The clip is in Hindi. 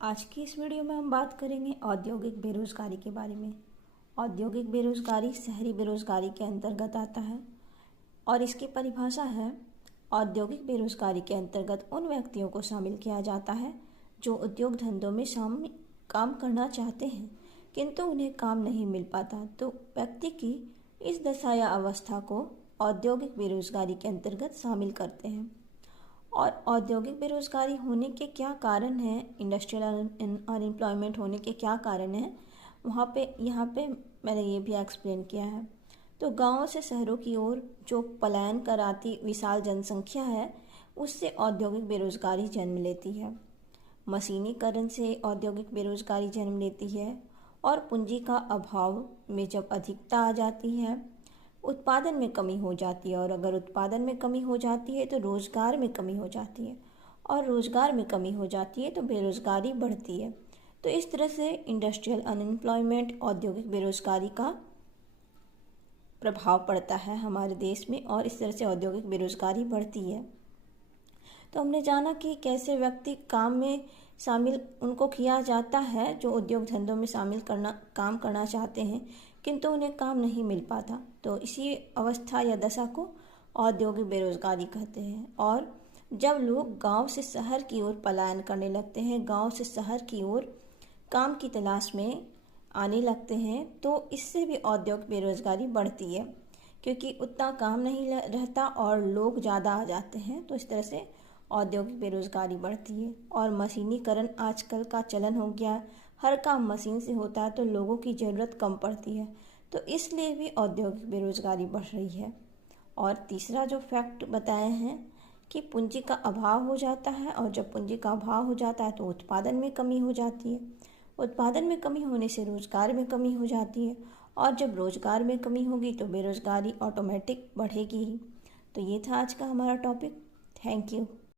आज की इस वीडियो में हम बात करेंगे औद्योगिक बेरोजगारी के बारे में। औद्योगिक बेरोजगारी शहरी बेरोजगारी के अंतर्गत आता है और इसकी परिभाषा है, औद्योगिक बेरोजगारी के अंतर्गत उन व्यक्तियों को शामिल किया जाता है जो उद्योग धंधों में काम करना चाहते हैं किंतु उन्हें काम नहीं मिल पाता। तो व्यक्ति की इस दशा या अवस्था को औद्योगिक बेरोजगारी के अंतर्गत शामिल करते हैं। और औद्योगिक बेरोजगारी होने के क्या कारण हैं, इंडस्ट्रियल अनएम्प्लॉयमेंट होने के क्या कारण हैं, यहाँ पे मैंने ये भी एक्सप्लेन किया है। तो गाँव से शहरों की ओर जो पलायन कराती विशाल जनसंख्या है, उससे औद्योगिक बेरोजगारी जन्म लेती है। मशीनीकरण से औद्योगिक बेरोजगारी जन्म लेती है और पूंजी का अभाव में जब अधिकता आ जाती है, उत्पादन में कमी हो जाती है, और अगर उत्पादन में कमी हो जाती है तो रोज़गार में कमी हो जाती है, और रोज़गार में कमी हो जाती है तो बेरोज़गारी बढ़ती है। तो इस तरह से इंडस्ट्रियल अनएम्प्लॉयमेंट, औद्योगिक बेरोज़गारी का प्रभाव पड़ता है हमारे देश में, और इस तरह से औद्योगिक बेरोज़गारी बढ़ती है। तो हमने जाना कि कैसे व्यक्ति काम में शामिल उनको किया जाता है जो उद्योग धंधों में काम करना चाहते हैं किंतु उन्हें काम नहीं मिल पाता। तो इसी अवस्था या दशा को औद्योगिक बेरोजगारी कहते हैं। और जब लोग गांव से शहर की ओर पलायन करने लगते हैं, गांव से शहर की ओर काम की तलाश में आने लगते हैं, तो इससे भी औद्योगिक बेरोजगारी बढ़ती है, क्योंकि उतना काम नहीं रहता और लोग ज़्यादा आ जाते हैं। तो इस तरह से औद्योगिक बेरोजगारी बढ़ती है। और मशीनीकरण आजकल का चलन हो गया, हर काम मशीन से होता है तो लोगों की ज़रूरत कम पड़ती है, तो इसलिए भी औद्योगिक बेरोजगारी बढ़ रही है। और तीसरा जो फैक्ट बताए हैं कि पूंजी का अभाव हो जाता है, और जब पूंजी का अभाव हो जाता है तो उत्पादन में कमी हो जाती है। उत्पादन में कमी होने से रोज़गार में कमी हो जाती है, और जब रोज़गार में कमी होगी तो बेरोज़गारी ऑटोमेटिक बढ़ेगी ही। तो ये था आज का हमारा टॉपिक। Thank you.